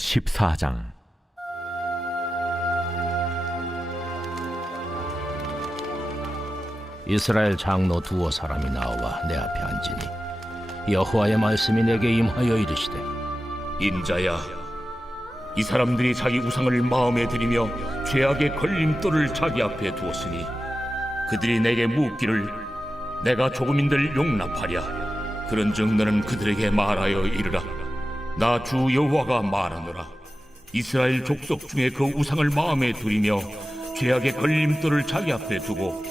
14장. 이스라엘 장로 두어 사람이 나와 내 앞에 앉으니 여호와의 말씀이 내게 임하여 이르시되, 인자야, 이 사람들이 자기 우상을 마음에 들이며 죄악의 걸림돌을 자기 앞에 두었으니 그들이 내게 묻기를 내가 조금인들 용납하랴. 그런즉 너는 그들에게 말하여 이르라. 나 주 여호와가 말하노라. 이스라엘 족속 중에 그 우상을 마음에 들이며 죄악의 걸림돌을 자기 앞에 두고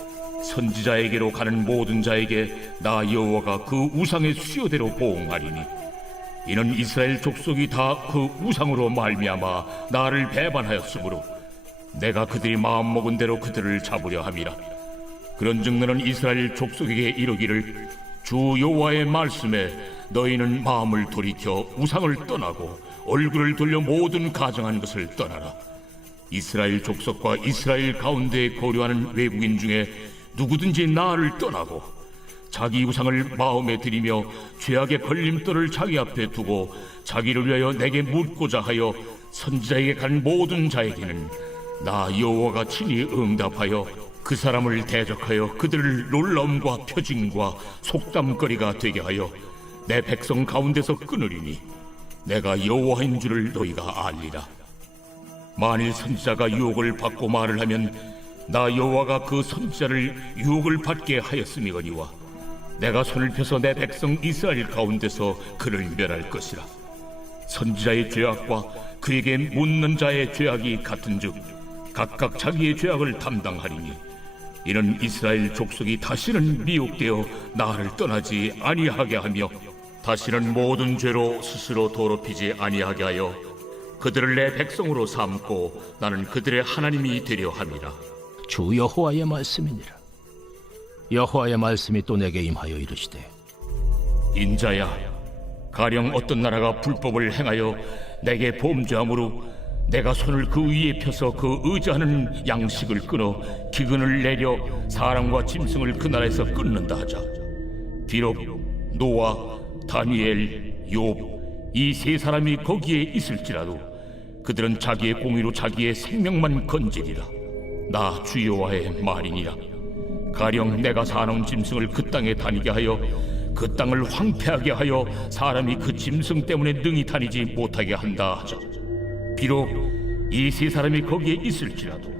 선지자에게로 가는 모든 자에게 나 여호와가 그 우상의 수요대로 보응하리니, 이는 이스라엘 족속이 다 그 우상으로 말미암아 나를 배반하였으므로 내가 그들이 마음먹은 대로 그들을 잡으려 함이라. 그런즉 너는 이스라엘 족속에게 이르기를, 주 여호와의 말씀에 너희는 마음을 돌이켜 우상을 떠나고 얼굴을 돌려 모든 가정한 것을 떠나라. 이스라엘 족속과 이스라엘 가운데 거류하는 외국인 중에 누구든지 나를 떠나고 자기 우상을 마음에 들이며 죄악의 걸림돌을 자기 앞에 두고 자기를 위하여 내게 묻고자 하여 선지자에게 간 모든 자에게는 나 여호와가 친히 응답하여 그 사람을 대적하여 그들을 놀라움과 표징과 속담거리가 되게 하여 내 백성 가운데서 끊으리니 내가 여호와인 줄을 너희가 알리라. 만일 선지자가 유혹을 받고 말을 하면 나 여호와가 그 선지자를 유혹을 받게 하였음이거니와 내가 손을 펴서 내 백성 이스라엘 가운데서 그를 멸할 것이라. 선지자의 죄악과 그에게 묻는 자의 죄악이 같은즉 각각 자기의 죄악을 담당하리니, 이는 이스라엘 족속이 다시는 미혹되어 나를 떠나지 아니하게 하며 다시는 모든 죄로 스스로 더럽히지 아니하게 하여 그들을 내 백성으로 삼고 나는 그들의 하나님이 되려 함이라. 주 여호와의 말씀이니라. 여호와의 말씀이 또 내게 임하여 이르시되, 인자야, 가령 어떤 나라가 불법을 행하여 내게 범죄함으로 내가 손을 그 위에 펴서 그 의지하는 양식을 끊어 기근을 내려 사람과 짐승을 그 나라에서 끊는다 하자. 비록 노아, 다니엘, 욥 이 세 사람이 거기에 있을지라도 그들은 자기의 공의로 자기의 생명만 건지리라. 나 주 여호와의 말이니라. 가령 내가 사나운 짐승을 그 땅에 다니게 하여 그 땅을 황폐하게 하여 사람이 그 짐승 때문에 능히 다니지 못하게 한다 하자. 비록 이 세 사람이 거기에 있을지라도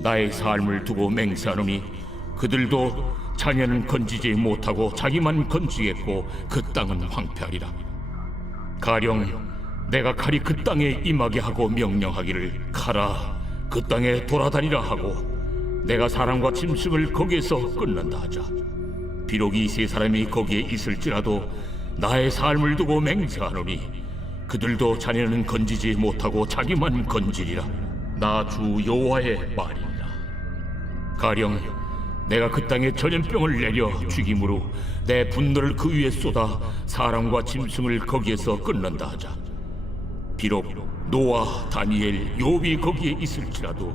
나의 삶을 두고 맹세하노니 그들도 자녀는 건지지 못하고 자기만 건지겠고 그 땅은 황폐하리라. 가령 내가 칼이 그 땅에 임하게 하고 명령하기를, 가라 그 땅에 돌아다니라 하고 내가 사람과 짐승을 거기에서 끊는다 하자. 비록 이 세 사람이 거기에 있을지라도 나의 삶을 두고 맹세하노니 그들도 자녀는 건지지 못하고 자기만 건지리라. 나 주 여호와의 말이니라. 가령 내가 그 땅에 전염병을 내려 죽임으로 내 분노를 그 위에 쏟아 사람과 짐승을 거기에서 끊는다 하자. 비록 노아, 다니엘, 욥이 거기에 있을지라도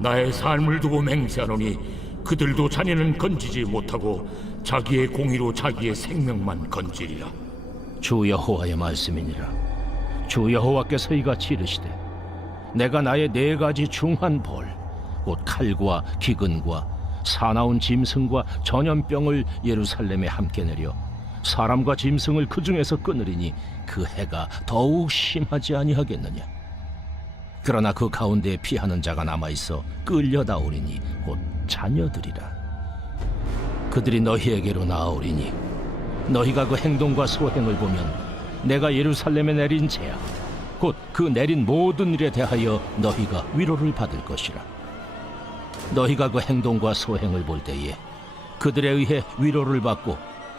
나의 삶을 두고 맹세하노니 그들도 자녀는 건지지 못하고 자기의 공의로 자기의 생명만 건지리라. 주 여호와의 말씀이니라. 주 여호와께서 이같이 이르시되, 내가 나의 네 가지 중한 벌, 곧 칼과 기근과 사나운 짐승과 전염병을 예루살렘에 함께 내려 사람과 짐승을 그 중에서 끊으리니 그 해가 더욱 심하지 아니하겠느냐. 그러나 그 가운데에 피하는 자가 남아있어 끌려나오리니 곧 자녀들이라. 그들이 너희에게로 나아오리니 너희가 그 행동과 소행을 보면 내가 예루살렘에 내린 재앙, 곧 그 내린 모든 일에 대하여 너희가 위로를 받을 것이라. 너희가 그 행동과 소행을 볼 때에 그들에 의해 위로를 받고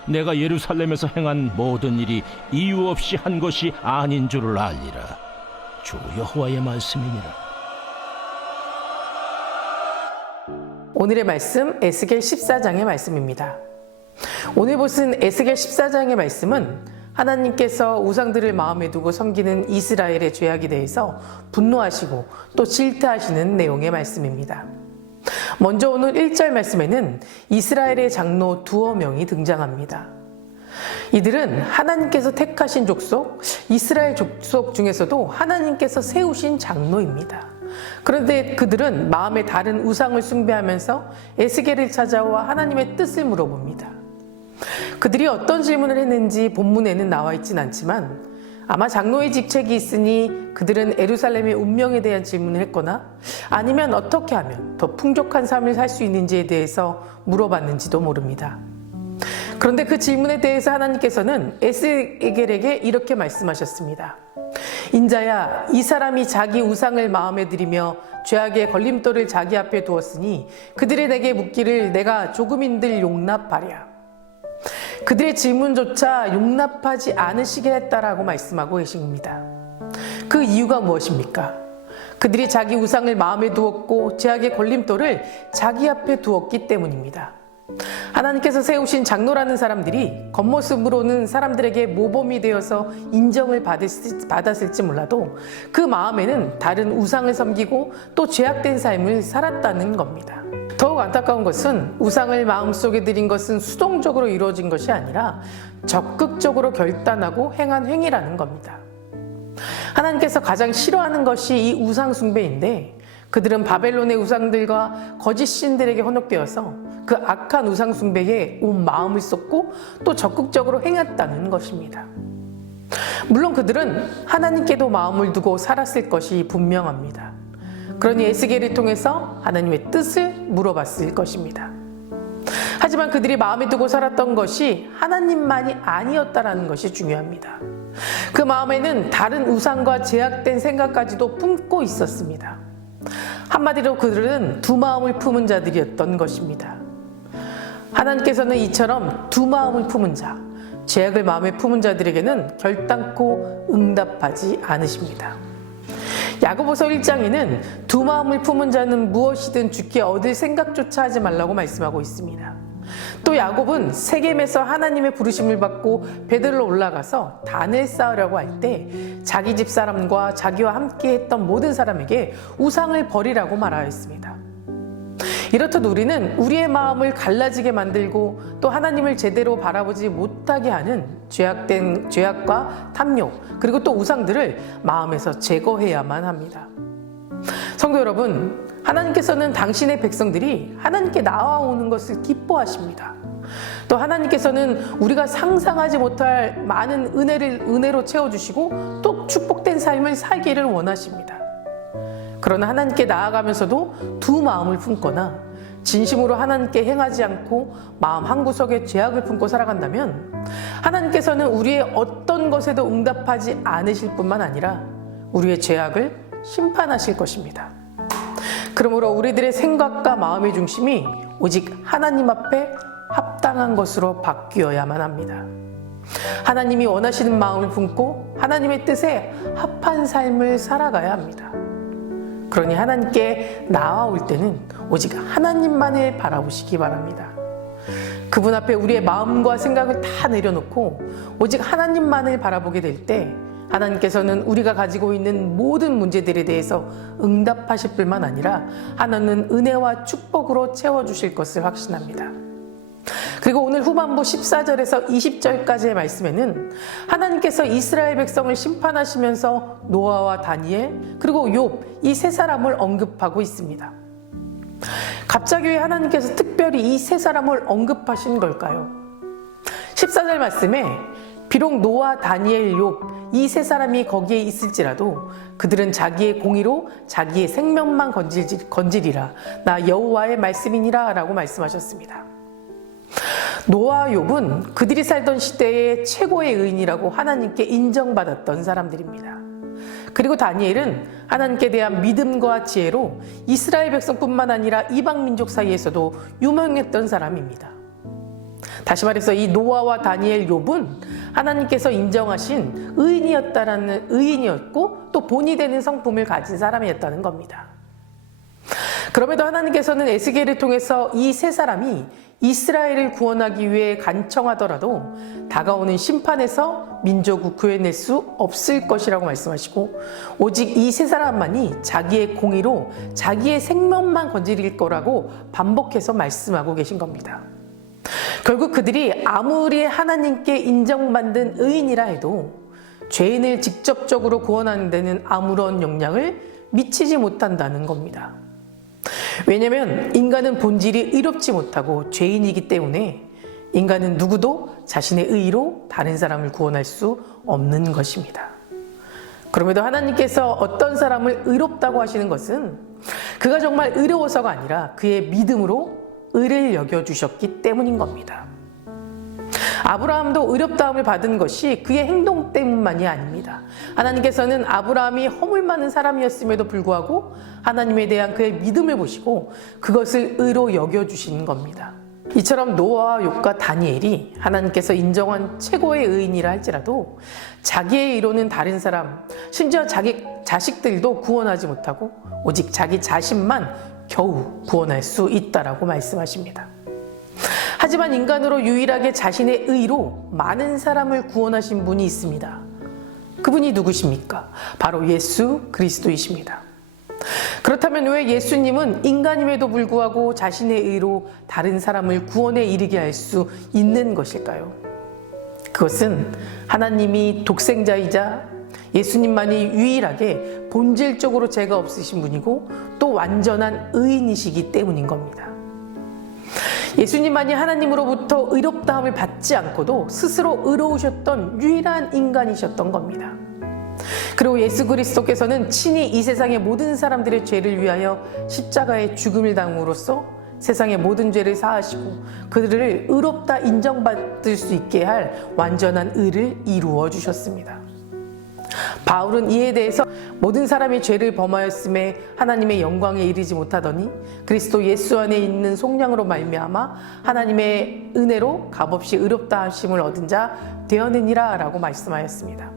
내가 예루살렘에서 행한 모든 일이 이유 없이 한 것이 아닌 줄을 알리라. 주 여호와의 말씀이니라. 오늘의 말씀 에스겔 14장의 말씀입니다. 오늘 보신 에스겔 14장의 말씀은 하나님께서 우상들을 마음에 두고 섬기는 이스라엘의 죄악에 대해서 분노하시고 또 질타하시는 내용의 말씀입니다. 먼저 오늘 1절 말씀에는 이스라엘의 장로 두어 명이 등장합니다. 이들은 하나님께서 택하신 족속, 이스라엘 족속 중에서도 하나님께서 세우신 장로입니다. 그런데 그들은 마음에 다른 우상을 숭배하면서 에스겔을 찾아와 하나님의 뜻을 물어봅니다. 그들이 어떤 질문을 했는지 본문에는 나와 있진 않지만 아마 장로의 직책이 있으니 그들은 예루살렘의 운명에 대한 질문을 했거나 아니면 어떻게 하면 더 풍족한 삶을 살 수 있는지에 대해서 물어봤는지도 모릅니다. 그런데 그 질문에 대해서 하나님께서는 에스겔에게 이렇게 말씀하셨습니다. 인자야, 이 사람이 자기 우상을 마음에 들이며 죄악의 걸림돌을 자기 앞에 두었으니 그들이 내게 묻기를 내가 조금인들 용납하랴. 그들의 질문조차 용납하지 않으시게 했다라고 말씀하고 계십니다. 그 이유가 무엇입니까? 그들이 자기 우상을 마음에 두었고 죄악의 걸림돌을 자기 앞에 두었기 때문입니다. 하나님께서 세우신 장로라는 사람들이 겉모습으로는 사람들에게 모범이 되어서 인정을 받았을지 몰라도 그 마음에는 다른 우상을 섬기고 또 죄악된 삶을 살았다는 겁니다. 더욱 안타까운 것은 우상을 마음속에 들인 것은 수동적으로 이루어진 것이 아니라 적극적으로 결단하고 행한 행위라는 겁니다. 하나님께서 가장 싫어하는 것이 이 우상 숭배인데 그들은 바벨론의 우상들과 거짓 신들에게 현혹되어서 그 악한 우상 숭배에 온 마음을 쏟고 또 적극적으로 행했다는 것입니다. 물론 그들은 하나님께도 마음을 두고 살았을 것이 분명합니다. 그러니 에스겔을 통해서 하나님의 뜻을 물어봤을 것입니다. 하지만 그들이 마음에 두고 살았던 것이 하나님만이 아니었다는 것이 중요합니다. 그 마음에는 다른 우상과 제약된 생각까지도 품고 있었습니다. 한마디로 그들은 두 마음을 품은 자들이었던 것입니다. 하나님께서는 이처럼 두 마음을 품은 자, 죄악을 마음에 품은 자들에게는 결단코 응답하지 않으십니다. 야고보서 1장에는 두 마음을 품은 자는 무엇이든 주께 얻을 생각조차 하지 말라고 말씀하고 있습니다. 또 야곱은 세겜에서 하나님의 부르심을 받고 베들로 올라가서 단을 쌓으려고 할 때 자기 집 사람과 자기와 함께 했던 모든 사람에게 우상을 버리라고 말하였습니다. 이렇듯 우리는 우리의 마음을 갈라지게 만들고 또 하나님을 제대로 바라보지 못하게 하는 죄악과 탐욕 그리고 또 우상들을 마음에서 제거해야만 합니다. 성도 여러분, 하나님께서는 당신의 백성들이 하나님께 나아오는 것을 기뻐하십니다. 또 하나님께서는 우리가 상상하지 못할 많은 은혜로 채워주시고 또 축복된 삶을 살기를 원하십니다. 그러나 하나님께 나아가면서도 두 마음을 품거나 진심으로 하나님께 행하지 않고 마음 한구석에 죄악을 품고 살아간다면 하나님께서는 우리의 어떤 것에도 응답하지 않으실 뿐만 아니라 우리의 죄악을 심판하실 것입니다. 그러므로 우리들의 생각과 마음의 중심이 오직 하나님 앞에 합당한 것으로 바뀌어야만 합니다. 하나님이 원하시는 마음을 품고 하나님의 뜻에 합한 삶을 살아가야 합니다. 그러니 하나님께 나아올 때는 오직 하나님만을 바라보시기 바랍니다. 그분 앞에 우리의 마음과 생각을 다 내려놓고 오직 하나님만을 바라보게 될 때 하나님께서는 우리가 가지고 있는 모든 문제들에 대해서 응답하실 뿐만 아니라 하나님은 은혜와 축복으로 채워주실 것을 확신합니다. 그리고 오늘 후반부 14절에서 20절까지의 말씀에는 하나님께서 이스라엘 백성을 심판하시면서 노아와 다니엘 그리고 욥 이 세 사람을 언급하고 있습니다. 갑자기 왜 하나님께서 특별히 이 세 사람을 언급하신 걸까요? 14절 말씀에 비록 노아, 다니엘, 욥 이 세 사람이 거기에 있을지라도 그들은 자기의 공의로 자기의 생명만 건지리라. 나 여호와의 말씀이니라 라고 말씀하셨습니다. 노아와 욥은 그들이 살던 시대의 최고의 의인이라고 하나님께 인정받았던 사람들입니다. 그리고 다니엘은 하나님께 대한 믿음과 지혜로 이스라엘 백성뿐만 아니라 이방 민족 사이에서도 유명했던 사람입니다. 다시 말해서 이 노아와 다니엘, 욥은 하나님께서 인정하신 의인이었고 또 본이 되는 성품을 가진 사람이었다는 겁니다. 그럼에도 하나님께서는 에스겔을 통해서 이 세 사람이 이스라엘을 구원하기 위해 간청하더라도 다가오는 심판에서 민족을 구해낼 수 없을 것이라고 말씀하시고 오직 이 세 사람만이 자기의 공의로 자기의 생명만 건지릴 거라고 반복해서 말씀하고 계신 겁니다. 결국 그들이 아무리 하나님께 인정받는 의인이라 해도 죄인을 직접적으로 구원하는 데는 아무런 영향을 미치지 못한다는 겁니다. 왜냐하면 인간은 본질이 의롭지 못하고 죄인이기 때문에 인간은 누구도 자신의 의로 다른 사람을 구원할 수 없는 것입니다. 그럼에도 하나님께서 어떤 사람을 의롭다고 하시는 것은 그가 정말 의로워서가 아니라 그의 믿음으로 의를 여겨주셨기 때문인 겁니다. 아브라함도 의롭다함을 받은 것이 그의 행동 때문만이 아닙니다. 하나님께서는 아브라함이 허물 많은 사람이었음에도 불구하고 하나님에 대한 그의 믿음을 보시고 그것을 의로 여겨주신 겁니다. 이처럼 노아와 욥과 다니엘이 하나님께서 인정한 최고의 의인이라 할지라도 자기의 의로는 다른 사람, 심지어 자기 자식들도 구원하지 못하고 오직 자기 자신만 겨우 구원할 수 있다라고 말씀하십니다. 하지만 인간으로 유일하게 자신의 의로 많은 사람을 구원하신 분이 있습니다. 그분이 누구십니까? 바로 예수 그리스도이십니다. 그렇다면 왜 예수님은 인간임에도 불구하고 자신의 의로 다른 사람을 구원에 이르게 할 수 있는 것일까요? 그것은 하나님이 독생자이자 예수님만이 유일하게 본질적으로 죄가 없으신 분이고 또 완전한 의인이시기 때문인 겁니다. 예수님만이 하나님으로부터 의롭다함을 받지 않고도 스스로 의로우셨던 유일한 인간이셨던 겁니다. 그리고 예수 그리스도께서는 친히 이 세상의 모든 사람들의 죄를 위하여 십자가의 죽음을 당함으로써 세상의 모든 죄를 사하시고 그들을 의롭다 인정받을 수 있게 할 완전한 의를 이루어 주셨습니다. 바울은 이에 대해서 모든 사람이 죄를 범하였음에 하나님의 영광에 이르지 못하더니 그리스도 예수 안에 있는 속량으로 말미암아 하나님의 은혜로 값없이 의롭다 하심을 얻은 자 되었느니라 라고 말씀하였습니다.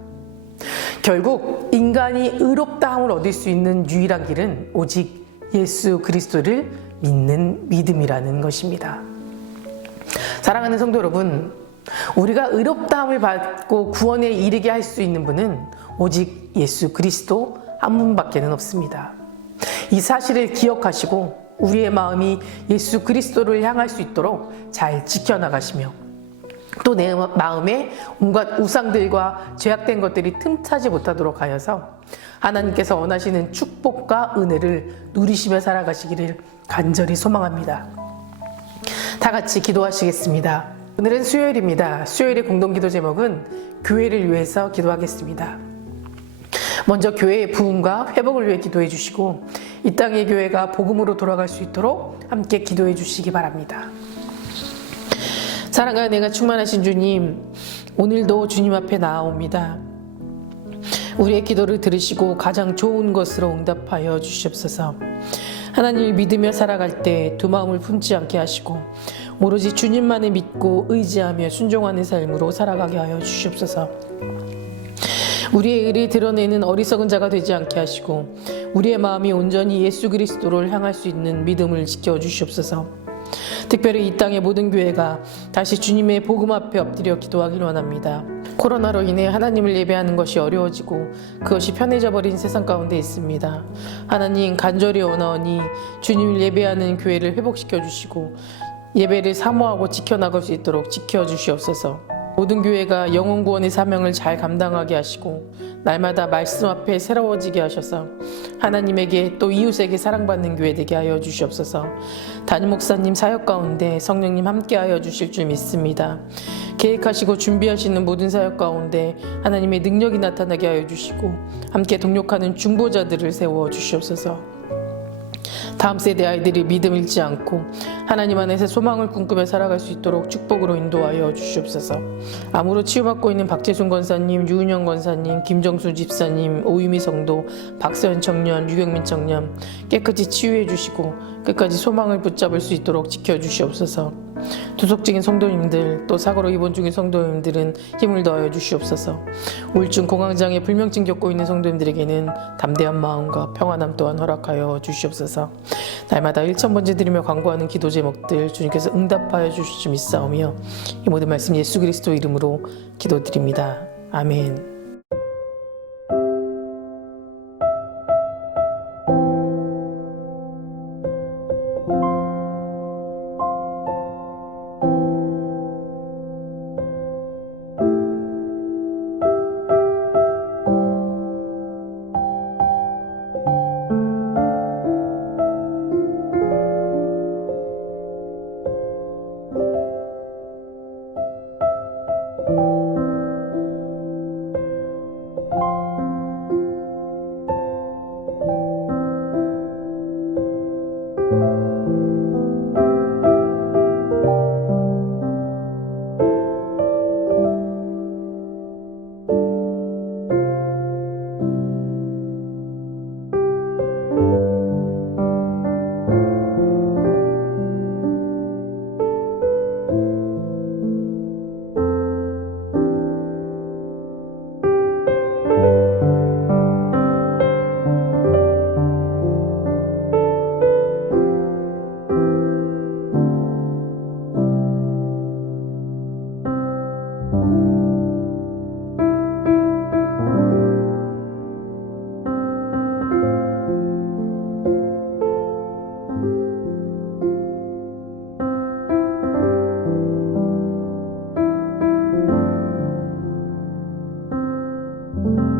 결국 인간이 의롭다함을 얻을 수 있는 유일한 길은 오직 예수 그리스도를 믿는 믿음이라는 것입니다. 사랑하는 성도 여러분, 우리가 의롭다함을 받고 구원에 이르게 할 수 있는 분은 오직 예수 그리스도 한 분밖에는 없습니다. 이 사실을 기억하시고 우리의 마음이 예수 그리스도를 향할 수 있도록 잘 지켜나가시며 또 내 마음에 온갖 우상들과 죄악된 것들이 틈타지 못하도록 하여서 하나님께서 원하시는 축복과 은혜를 누리시며 살아가시기를 간절히 소망합니다. 다 같이 기도하시겠습니다. 오늘은 수요일입니다. 수요일의 공동기도 제목은 교회를 위해서 기도하겠습니다. 먼저 교회의 부흥과 회복을 위해 기도해 주시고 이 땅의 교회가 복음으로 돌아갈 수 있도록 함께 기도해 주시기 바랍니다. 사랑과 은혜가 충만하신 주님, 오늘도 주님 앞에 나아옵니다. 우리의 기도를 들으시고 가장 좋은 것으로 응답하여 주시옵소서. 하나님을 믿으며 살아갈 때 두 마음을 품지 않게 하시고 오로지 주님만을 믿고 의지하며 순종하는 삶으로 살아가게 하여 주시옵소서. 우리의 의를 드러내는 어리석은 자가 되지 않게 하시고 우리의 마음이 온전히 예수 그리스도를 향할 수 있는 믿음을 지켜 주시옵소서. 특별히 이 땅의 모든 교회가 다시 주님의 복음 앞에 엎드려 기도하길 원합니다. 코로나로 인해 하나님을 예배하는 것이 어려워지고 그것이 편해져 버린 세상 가운데 있습니다. 하나님, 간절히 원하오니 주님을 예배하는 교회를 회복시켜 주시고 예배를 사모하고 지켜나갈 수 있도록 지켜주시옵소서. 모든 교회가 영혼 구원의 사명을 잘 감당하게 하시고 날마다 말씀 앞에 새로워지게 하셔서 하나님에게 또 이웃에게 사랑받는 교회 되게 하여 주시옵소서. 담임 목사님 사역 가운데 성령님 함께하여 주실 줄 믿습니다. 계획하시고 준비하시는 모든 사역 가운데 하나님의 능력이 나타나게 하여 주시고 함께 동력하는 중보자들을 세워 주시옵소서. 다음 세대 아이들이 믿음 잃지 않고 하나님 안에서 소망을 꿈꾸며 살아갈 수 있도록 축복으로 인도하여 주시옵소서. 암으로 치유받고 있는 박재순 권사님, 유은영 권사님, 김정수 집사님, 오유미 성도, 박서연 청년, 유경민 청년 깨끗이 치유해 주시고 끝까지 소망을 붙잡을 수 있도록 지켜주시옵소서. 두속적인 성도님들 또 사고로 입원 중인 성도님들은 힘을 더하여 주시옵소서. 우울증, 공황장애, 불면증 겪고 있는 성도님들에게는 담대한 마음과 평안함 또한 허락하여 주시옵소서. 날마다 1,000번째 드리며 광고하는 기도 제목들 주님께서 응답하여 주실 줄 믿사오며 이 모든 말씀 예수 그리스도 이름으로 기도드립니다. 아멘. 있습니다.